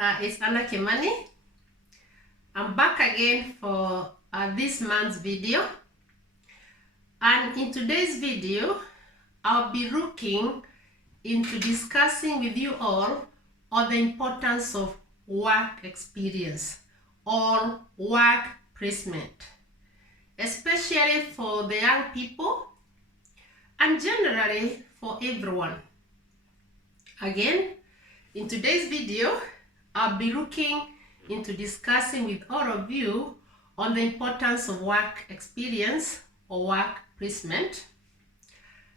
It's Anna Kimani. I'm back again for this month's video, and in today's video I'll be looking into discussing with you all on the importance of work experience or work placement, especially for the young people and generally for everyone. Again, in today's video, I'll be looking into discussing with all of you on the importance of work experience or work placement,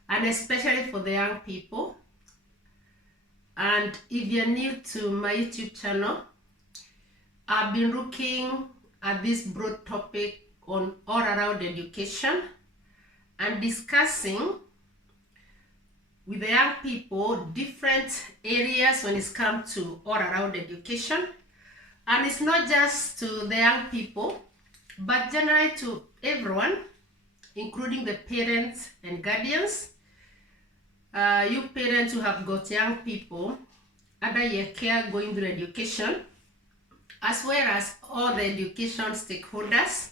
and especially for the young people. And if you're new to my YouTube channel, I've been looking at this broad topic on all around education and discussing with the young people different areas when it's come to all around education. And it's not just to the young people, but generally to everyone, including the parents and guardians. You parents who have got young people under your care going through education, as well as all the education stakeholders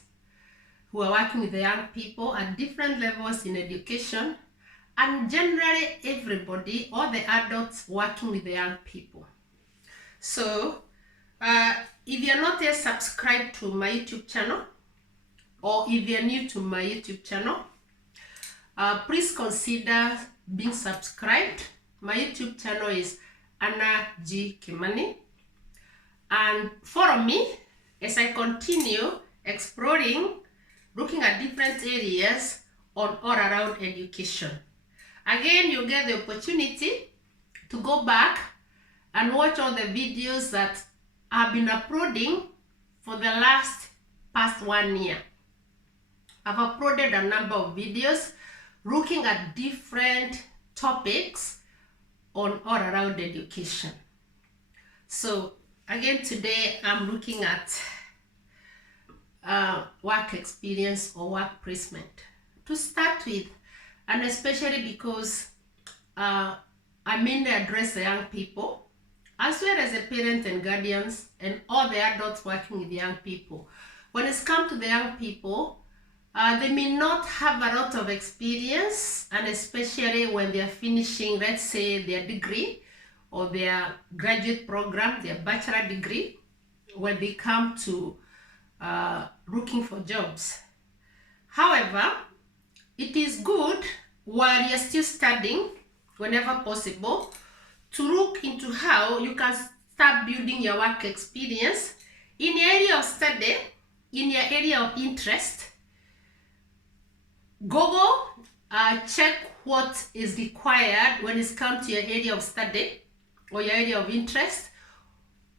who are working with the young people at different levels in education, and generally everybody, all the adults working with the young people. So if you're not yet subscribed to my YouTube channel, or if you're new to my YouTube channel, please consider being subscribed. My YouTube channel is Anna G. Kimani, and follow me as I continue exploring, looking at different areas on all around education. Again, you get the opportunity to go back and watch all the videos that I've been uploading for the past 1 year. I've uploaded a number of videos looking at different topics on all around education. So again, today I'm looking at work experience or work placement to start with, and especially because I mainly address the young people as well as the parents and guardians and all the adults working with young people. When it's come to the young people, they may not have a lot of experience, and especially when they are finishing, let's say, their degree or their graduate program, their bachelor degree, when they come to looking for jobs. However, it is good while you're still studying, whenever possible, to look into how you can start building your work experience in your area of study, in your area of interest. Google, check what is required when it's come to your area of study or your area of interest,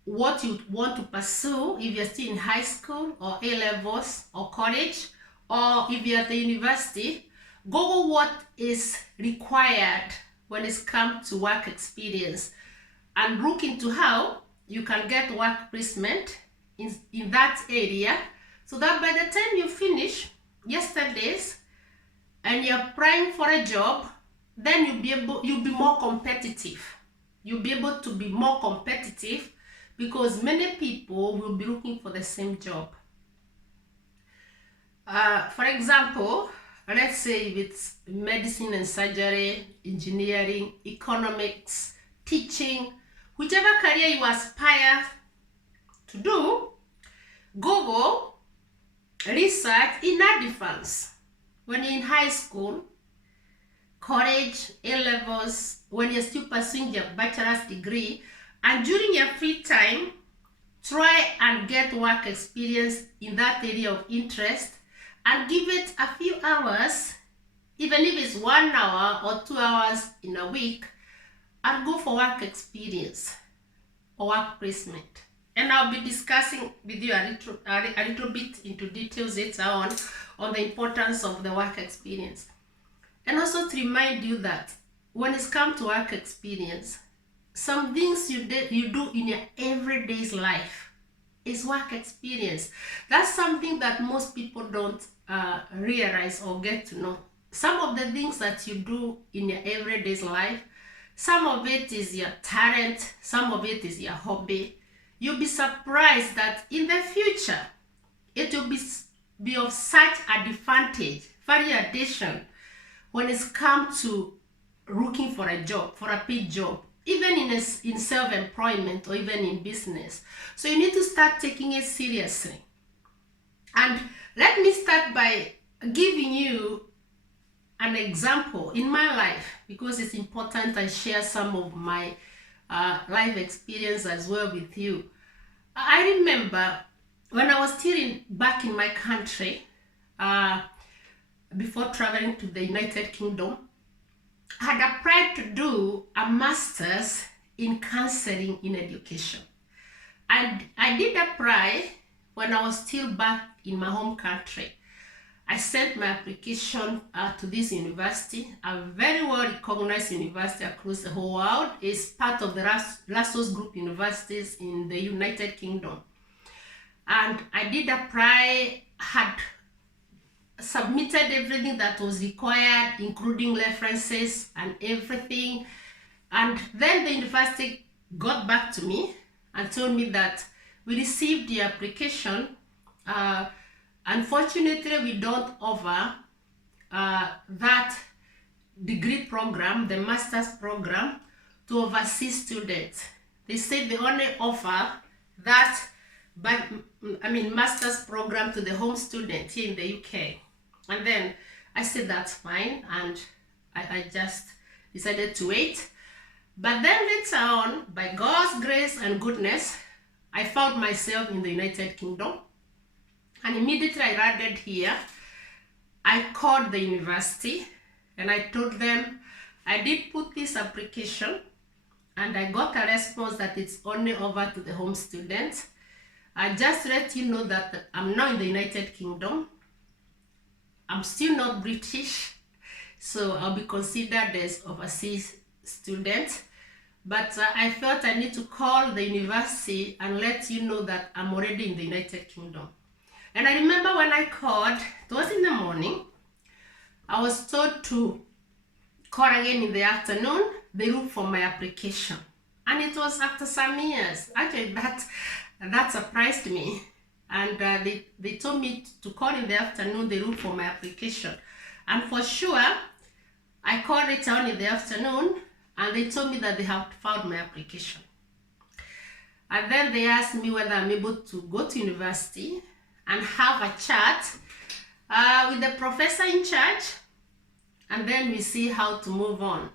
what you want to pursue if you're still in high school or A-levels or college, or if you're at the university. Google what is required when it's come to work experience, and look into how you can get work placement in that area, so that by the time you finish your studies and you're applying for a job, then you'll be more competitive. You'll be able to be more competitive because many people will be looking for the same job. For example, let's say if it's medicine and surgery, engineering, economics, teaching, whichever career you aspire to do, Google research in advance. When you're in high school, college, A-levels, when you're still pursuing your bachelor's degree, and during your free time, try and get work experience in that area of interest, and give it a few hours, even if it's 1 hour or 2 hours in a week, and go for work experience or work placement. And I'll be discussing with you a little bit into details later on the importance of the work experience. And also to remind you that when it's come to work experience, some things you do in your everyday life is work experience. That's something that most people don't realize or get to know. Some of the things that you do in your everyday life, some of it is your talent, some of it is your hobby, you'll be surprised that in the future, it will be of such advantage, value addition, when it's come to looking for a job, for a paid job, even in self-employment or even in business. So you need to start taking it seriously. And let me start by giving you an example in my life, because it's important I share some of my life experience as well with you. I remember when I was still back in my country, before traveling to the United Kingdom, I had applied to do a master's in counseling in education. And I did apply when I was still back in my home country. I sent my application to this university, a very well recognized university across the whole world. It's part of the Lassos Group universities in the United Kingdom. And I did apply, had submitted everything that was required, including references and everything. And then the university got back to me and told me that we received the application. Unfortunately, we don't offer that degree program, the master's program, to overseas students. They said they only offer that, but master's program to the home student here in the UK. And then I said that's fine, and I just decided to wait. But then later on, by God's grace and goodness, I found myself in the United Kingdom. And immediately I landed here, I called the university and I told them I did put this application and I got a response that it's only over to the home students. I just let you know that I'm now in the United Kingdom. I'm still not British, so I'll be considered as overseas student. But I felt I need to call the university and let you know that I'm already in the United Kingdom. And I remember when I called, it was in the morning, I was told to call again in the afternoon. They looked for my application. And it was after some years. Actually, that surprised me. And they told me to call in the afternoon. They looked for my application. And for sure, I called it on in the afternoon, and they told me that they have found my application. And then they asked me whether I'm able to go to university and have a chat with the professor in charge, and then we see how to move on.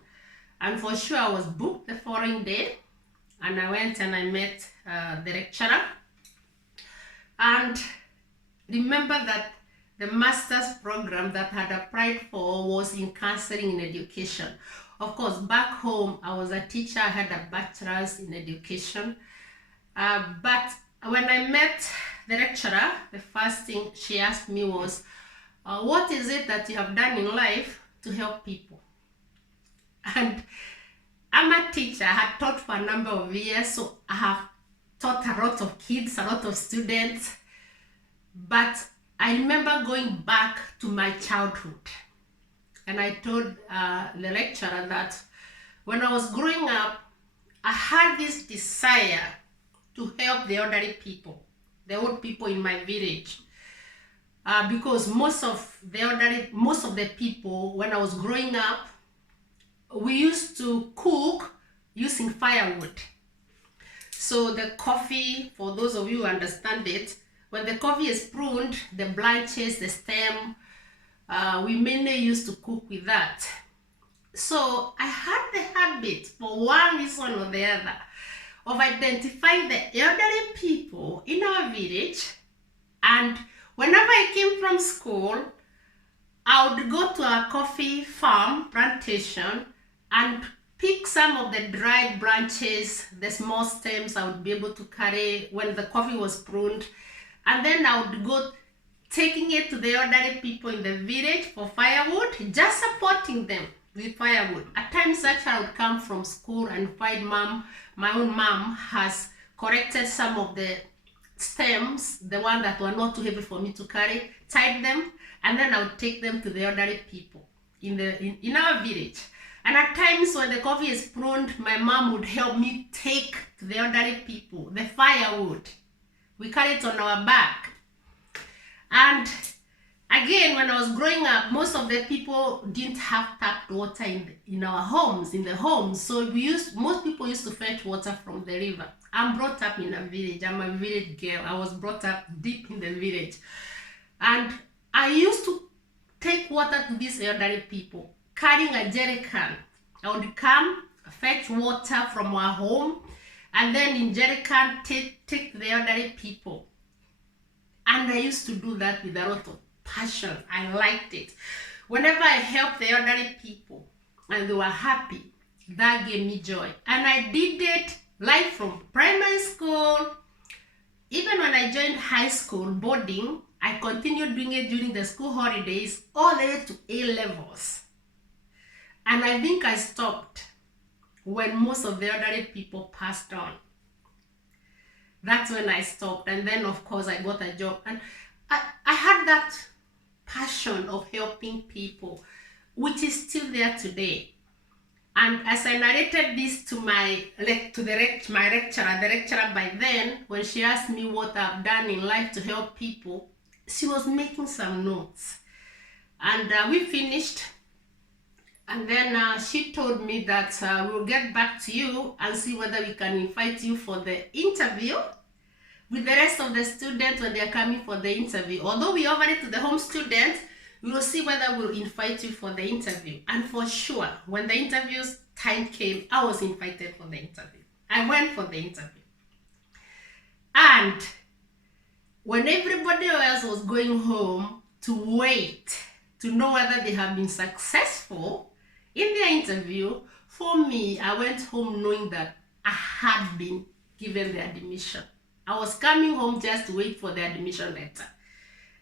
And for sure, I was booked the following day, and I went and I met the lecturer. And remember that the master's program that I had applied for was in counseling in education. Of course, back home, I was a teacher. I had a bachelor's in education. But when I met the lecturer, the first thing she asked me was, what is it that you have done in life to help people? And I'm a teacher. I had taught for a number of years, so I have taught a lot of kids, a lot of students. But I remember going back to my childhood. And I told the lecturer that when I was growing up, I had this desire to help the elderly people, the old people in my village. Because most of the people, when I was growing up, we used to cook using firewood. So the coffee, for those of you who understand it, when the coffee is pruned, the branches, the stem, we mainly used to cook with that. So I had the habit, for one reason or the other, of identifying the elderly people in our village. And whenever I came from school, I would go to a coffee farm, plantation, and pick some of the dried branches, the small stems I would be able to carry when the coffee was pruned. And then I would go taking it to the elderly people in the village for firewood, just supporting them with firewood. At times, actually, I would come from school and find my own mom has collected some of the stems, the ones that were not too heavy for me to carry, tied them, and then I would take them to the elderly people in our village. And at times when the coffee is pruned, my mom would help me take to the elderly people the firewood. We carry it on our back. And again, when I was growing up, most of the people didn't have tapped water in our homes, in the homes. So most people used to fetch water from the river. I'm brought up in a village. I'm a village girl. I was brought up deep in the village. And I used to take water to these elderly people, carrying a jerry can. I would come, fetch water from our home, and then in jerry can take to the elderly people. And I used to do that with a lot of passion. I liked it. Whenever I helped the elderly people and they were happy, that gave me joy. And I did it right from primary school. Even when I joined high school boarding, I continued doing it during the school holidays all the way to A-levels. And I think I stopped when most of the elderly people passed on. That's when I stopped. And then, of course, I got a job. And I had that passion of helping people, which is still there today. And as I narrated this to my lecturer, the lecturer by then, when she asked me what I've done in life to help people, she was making some notes. And we finished. And then she told me that we'll get back to you and see whether we can invite you for the interview with the rest of the students when they are coming for the interview. Although we offered it to the home students, we will see whether we'll invite you for the interview. And for sure, when the interview's time came, I was invited for the interview. I went for the interview. And when everybody else was going home to wait to know whether they have been successful in their interview, for me, I went home knowing that I had been given the admission. I was coming home just to wait for the admission letter.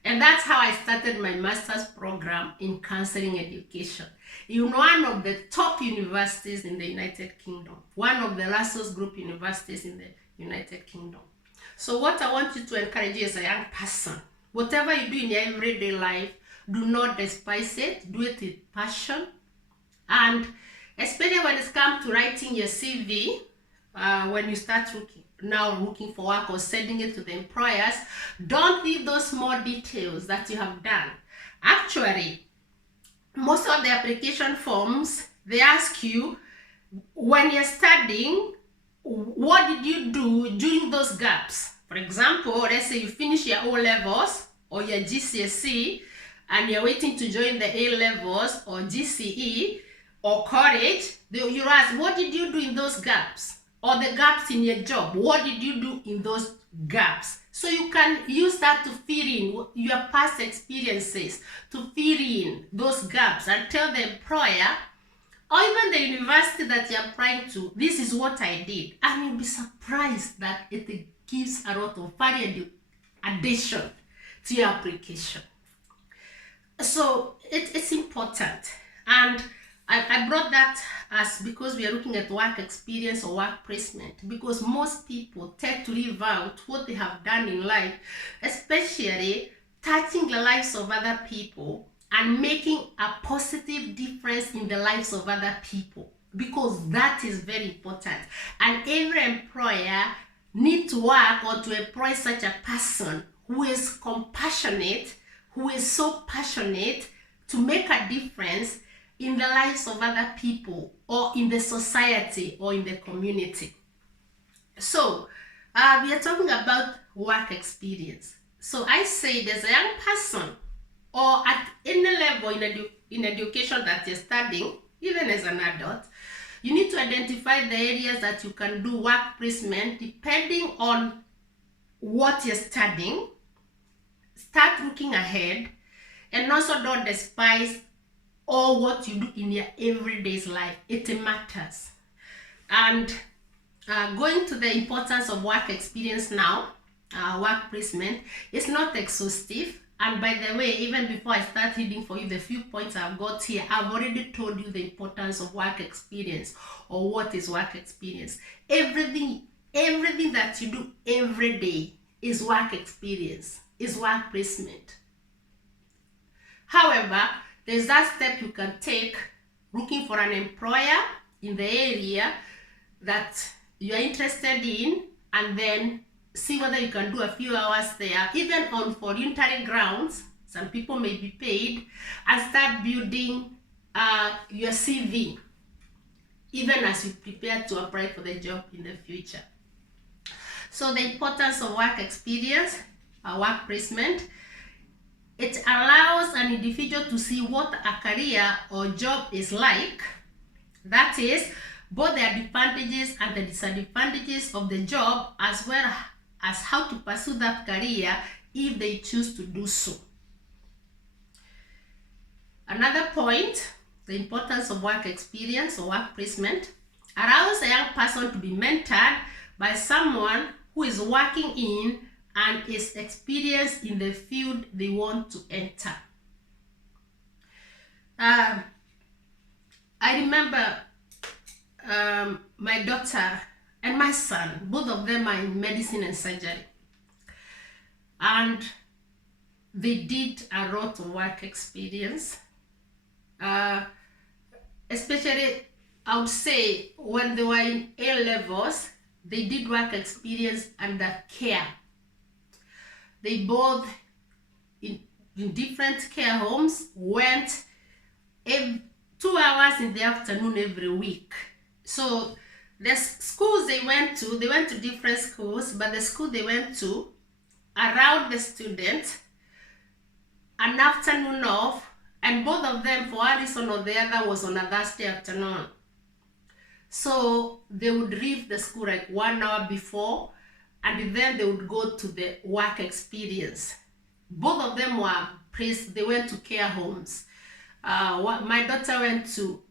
And that's how I started my master's program in counseling education in one of the top universities in the United Kingdom, one of the Lassos Group universities in the United Kingdom. So what I want you to encourage you as a young person, whatever you do in your everyday life, do not despise it, do it with passion. And especially when it comes to writing your CV, when you start looking for work or sending it to the employers, don't leave those small details that you have done. Actually, most of the application forms, they ask you, when you're studying, what did you do during those gaps? For example, let's say you finish your O-levels or your GCSE and you're waiting to join the A-levels or GCE or college, you ask, what did you do in those gaps? Or the gaps in your job, what did you do in those gaps? So you can use that to fill in your past experiences, to fill in those gaps and tell the employer or even the university that you're applying to, this is what I did. And you'll be surprised that it gives a lot of value addition to your application. So it's important. And I brought that as because we are looking at work experience or work placement, because most people tend to leave out what they have done in life, especially touching the lives of other people and making a positive difference in the lives of other people, because that is very important. And every employer needs to work or to employ such a person who is compassionate, who is so passionate to make a difference in the lives of other people or in the society or in the community. So we are talking about work experience. So I say there's a young person or at any level in education that you're studying, even as an adult, you need to identify the areas that you can do work placement depending on what you're studying. Start looking ahead and also don't despise or what you do in your everyday life. It matters. And going to the importance of work experience now, work placement, is not exhaustive. And by the way, even before I start reading for you the few points I've got here, I've already told you the importance of work experience or what is work experience. Everything that you do every day is work experience, is work placement. However, there's that step you can take looking for an employer in the area that you are interested in, and then see whether you can do a few hours there, even on voluntary grounds. Some people may be paid, and start building your CV, even as you prepare to apply for the job in the future. So the importance of work experience, work placement, it allows an individual to see what a career or job is like. That is, both the advantages and the disadvantages of the job, as well as how to pursue that career if they choose to do so. Another point, the importance of work experience or work placement, allows a young person to be mentored by someone who is working in and is experienced in the field they want to enter. I remember my daughter and my son, both of them are in medicine and surgery, and they did a lot of work experience, especially I would say when they were in A-levels, they did work experience under care. They both in different care homes went 2 hours in the afternoon every week. So the schools they went to different schools, but the school they went to allowed the students an afternoon off, and both of them, for one reason or the other, was on a Thursday afternoon. So they would leave the school like 1 hour before, and then they would go to the work experience. Both of them were placed, they went to care homes. My daughter went to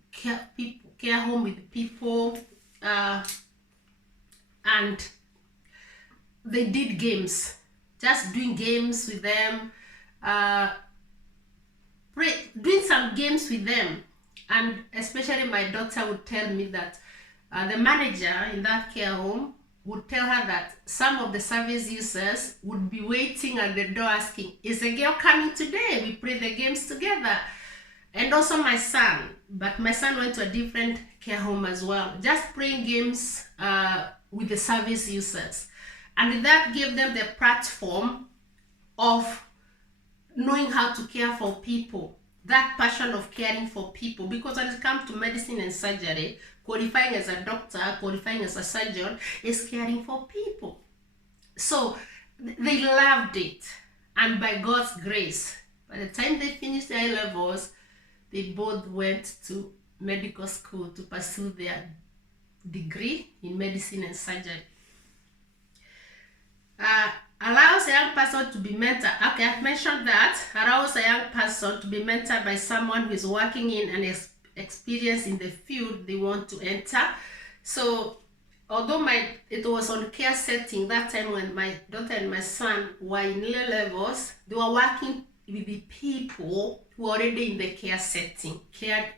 care home with people, and they did games, just doing games with them, doing some games with them. And especially my daughter would tell me that the manager in that care home would tell her that some of the service users would be waiting at the door asking, is the girl coming today? We play the games together. And also my son, but my son went to a different care home as well, just playing games with the service users. And that gave them the platform of knowing how to care for people, that passion of caring for people. Because when it comes to medicine and surgery, qualifying as a doctor, qualifying as a surgeon is caring for people. So they loved it, and by God's grace, by the time they finished their A-levels, they both went to medical school to pursue their degree in medicine and surgery. Allows a young person to be mentored. Okay, I've mentioned that. Allows a young person to be mentored by someone who is working in and experienced in the field they want to enter. So, although it was on care setting that time when my daughter and my son were in A-levels, they were working with the people who are already in the care setting,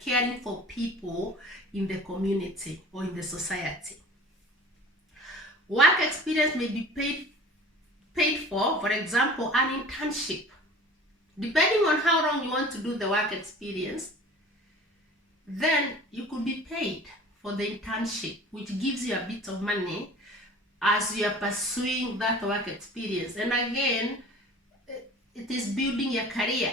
caring for people in the community or in the society. Work experience may be paid for example, an internship. Depending on how long you want to do the work experience, then you could be paid for the internship, which gives you a bit of money as you are pursuing that work experience. And again, it is building your career.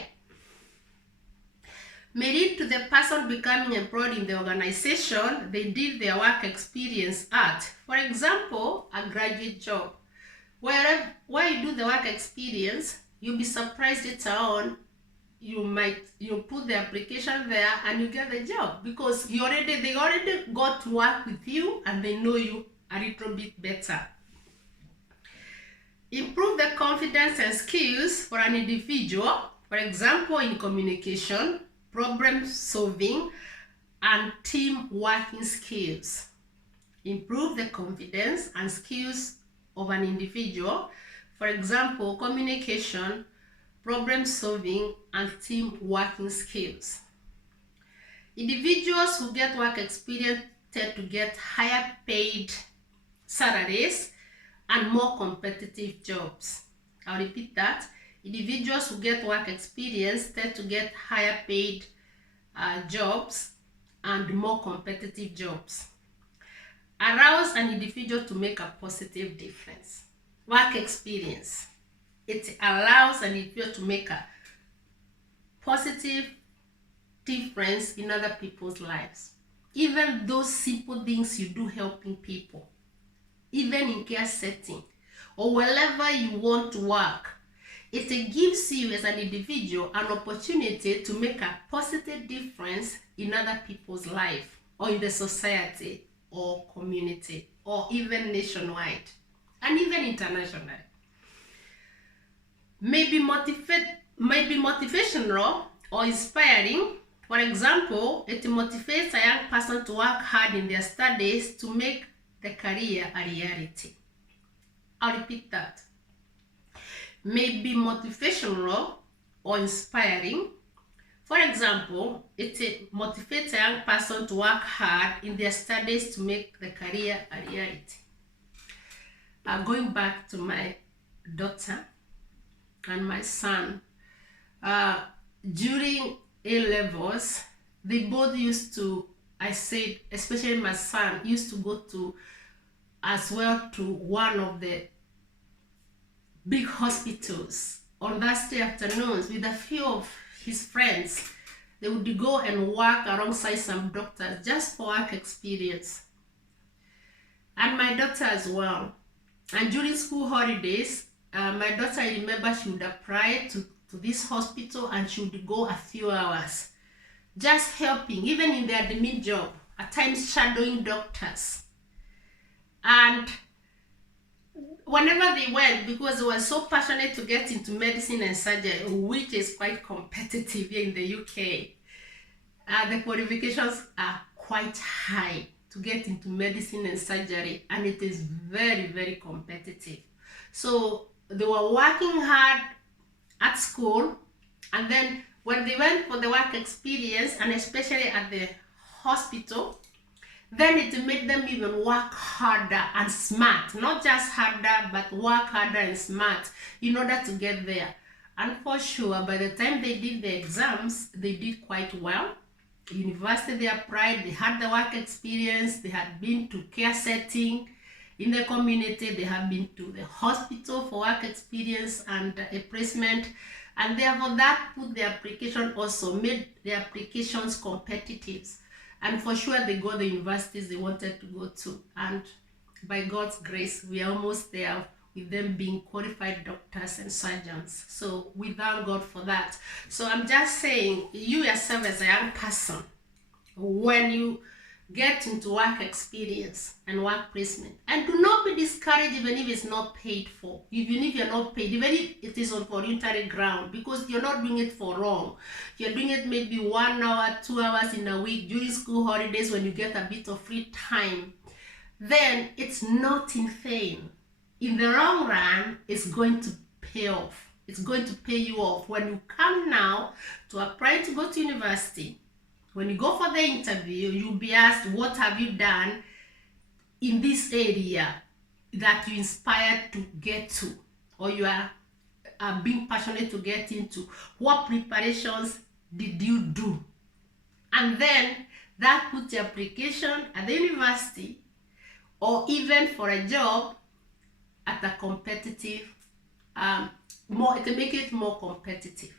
May lead to the person becoming employed in the organization they did their work experience at. For example, a graduate job. Where you do the work experience, you'll be surprised later on, you put the application there and you get the job, because they already got to work with you and they know you a little bit better. Improve the confidence and skills for an individual, for example, in communication, problem solving, and team working skills. Improve the confidence and skills of an individual, for example, communication, problem solving, and team working skills. Individuals who get work experience tend to get higher paid salaries and more competitive jobs. I'll repeat that. Individuals who get work experience tend to get higher paid jobs and more competitive jobs. Allows an individual to make a positive difference. Work experience. It allows an individual to make a positive difference in other people's lives. Even those simple things you do helping people, even in care setting or wherever you want to work, it gives you as an individual an opportunity to make a positive difference in other people's life or in the society or community or even nationwide and even internationally. Maybe motivational or inspiring. For example, it motivates a young person to work hard in their studies to make the career a reality. I'll repeat that. Maybe motivational or inspiring. For example, it motivates a young person to work hard in their studies to make the career a reality. Going back to my daughter and my son, during A-levels, they both used to, I said, especially my son, used to go to as well to one of the big hospitals on Thursday afternoons with a few of his friends. They would go and work alongside some doctors just for work experience. And my daughter as well. And during school holidays, my daughter, I remember she would apply to this hospital and she would go a few hours just helping, even in the admin job, at times shadowing doctors. And whenever they went, because they were so passionate to get into medicine and surgery, which is quite competitive here in the UK, the qualifications are quite high to get into medicine and surgery, and it is very, very competitive. So they were working hard at school, and then when they went for the work experience, and especially at the hospital, then it made them even work harder and smart. Not just harder, but work harder and smart in order to get there. And for sure, by the time they did the exams, they did quite well. University, they applied, they had the work experience, they had been to care setting in the community, they have been to the hospital for work experience and a placement, and therefore that put the application, also made the applications competitive. And for sure they got the universities they wanted to go to, and by God's grace we are almost there with them being qualified doctors and surgeons. So we thank God for that. So I'm just saying, you yourself as a young person, when you get into work experience and work placement, and do not be discouraged even if it's not paid for, even if you're not paid, even if it is on voluntary ground, because you're not doing it for long. You're doing it maybe 1 hour, 2 hours in a week during school holidays when you get a bit of free time, then it's not in vain. In the long run, it's going to pay off. It's going to pay you off. When you come now to apply to go to university, when you go for the interview, you'll be asked, what have you done in this area that you inspired to get to, or you are being passionate to get into? What preparations did you do? And then that puts your application at the university or even for a job at a competitive, it will make it more competitive.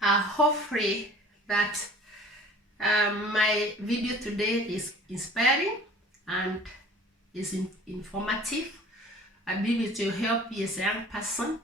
Hopefully that my video today is inspiring and is informative. I believe it will help you as a young person.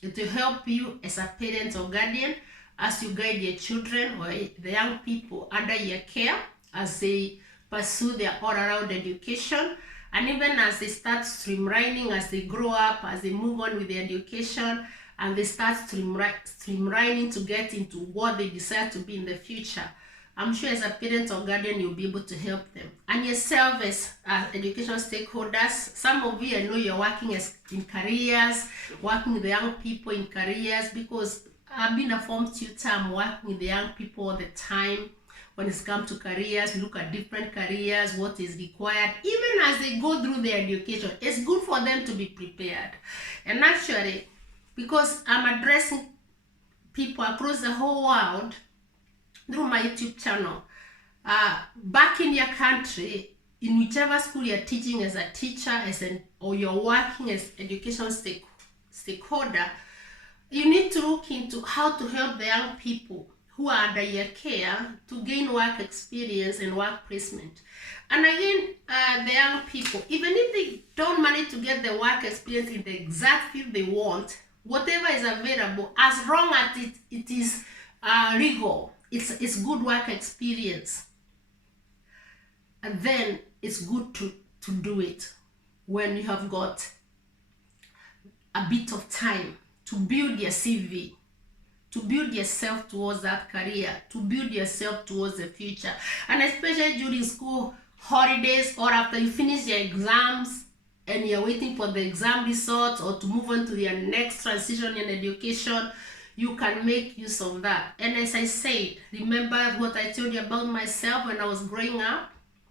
It will help you as a parent or guardian as you guide your children or the young people under your care as they pursue their all-around education, and even as they start streamlining, as they grow up, as they move on with their education, and they start streamlining to get into what they desire to be in the future. I'm sure as a parent or guardian, you'll be able to help them. And yourself as education stakeholders, some of you, I know you're working in careers, working with the young people in careers, because I've been a form tutor, I'm working with the young people all the time. When it's come to careers, we look at different careers, what is required. Even as they go through their education, it's good for them to be prepared. And actually, because I'm addressing people across the whole world through my YouTube channel, back in your country, in whichever school you're teaching as a teacher, or you're working as education stakeholder, you need to look into how to help the young people who are under your care to gain work experience and work placement. And again, the young people, even if they don't manage to get the work experience in the exact field they want, whatever is available, as long as it is legal, it's good work experience, and then it's good to do it when you have got a bit of time to build your CV, to build yourself towards that career, to build yourself towards the future. And especially during school holidays, or after you finish your exams and you're waiting for the exam results or to move on to your next transition in education, you can make use of that. And as I said, remember what I told you about myself when I was growing up,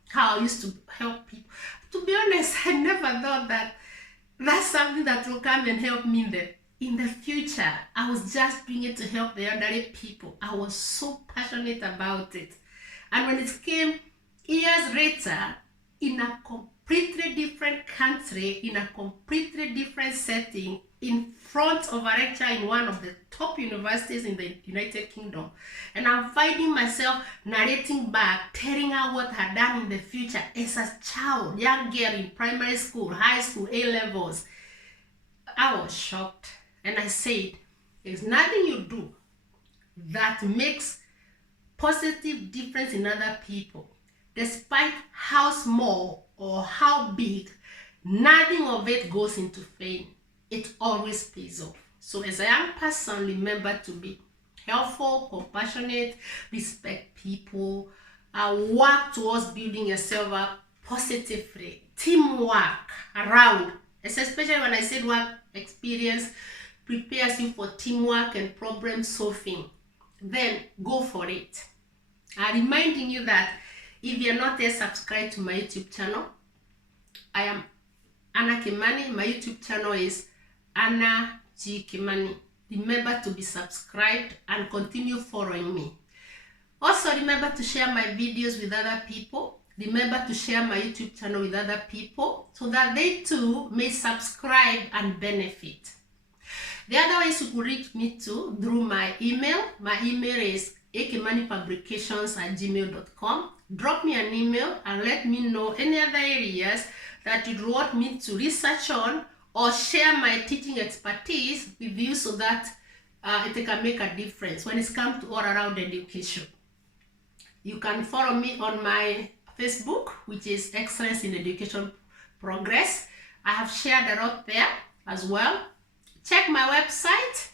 how I used to help people. To be honest, I never thought that that's something that will come and help me in the future. I was just doing it to help the elderly people. I was so passionate about it. And when it came years later, in a completely different country, in a completely different setting, in front of a lecturer in one of the top universities in the United Kingdom, and I'm finding myself narrating back, telling her what I had done in the future as a child, young girl in primary school, high school, A-levels, I was shocked. And I said, there's nothing you do that makes positive difference in other people. Despite how small or how big, nothing of it goes into vain. It always pays off. So as a young person, remember to be helpful, compassionate, respect people, work towards building yourself up positively, teamwork around, especially when I said work experience prepares you for teamwork and problem solving, then go for it. I'm reminding you that if you're not yet subscribed to my YouTube channel, I am Anna Kimani. My YouTube channel is Anna G. Kimani. Remember to be subscribed and continue following me. Also, remember to share my videos with other people. Remember to share my YouTube channel with other people so that they too may subscribe and benefit. The other ways you could reach me too through my email. My email is akimanipublications@gmail.com. Drop me an email and let me know any other areas that you'd want me to research on or share my teaching expertise with you so that it can make a difference when it comes to all around education. You can follow me on my Facebook, which is Excellence in Education Progress. I have shared a lot there as well. Check my website.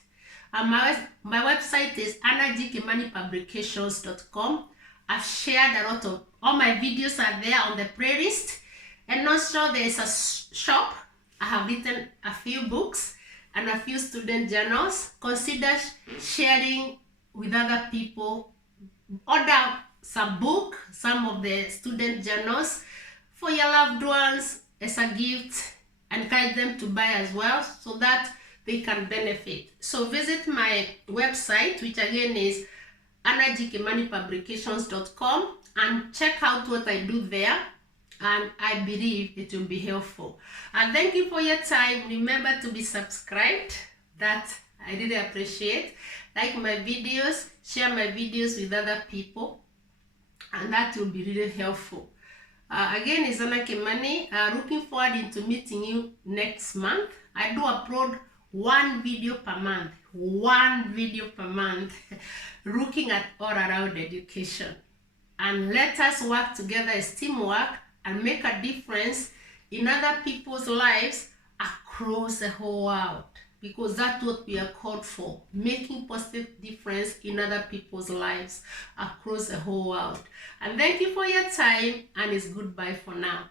My website is anagkimanipublications.com. I've shared a lot of, all my videos are there on the playlist. And also there is a shop. I have written a few books and a few student journals. Consider sharing with other people. Order some book, some of the student journals for your loved ones as a gift. Encourage them to buy as well so that they can benefit. So visit my website, which again is anagkimanipublications.com, and check out what I do there, and I believe it will be helpful. And thank you for your time. Remember to be subscribed. That I really appreciate. Like my videos, share my videos with other people, and that will be really helpful. Again, it's Anna Kimani. Looking forward into meeting you next month. I do upload one video per month, looking at all around education. And let us work together as teamwork and make a difference in other people's lives across the whole world, because that's what we are called for, making positive difference in other people's lives across the whole world. And thank you for your time, and it's goodbye for now.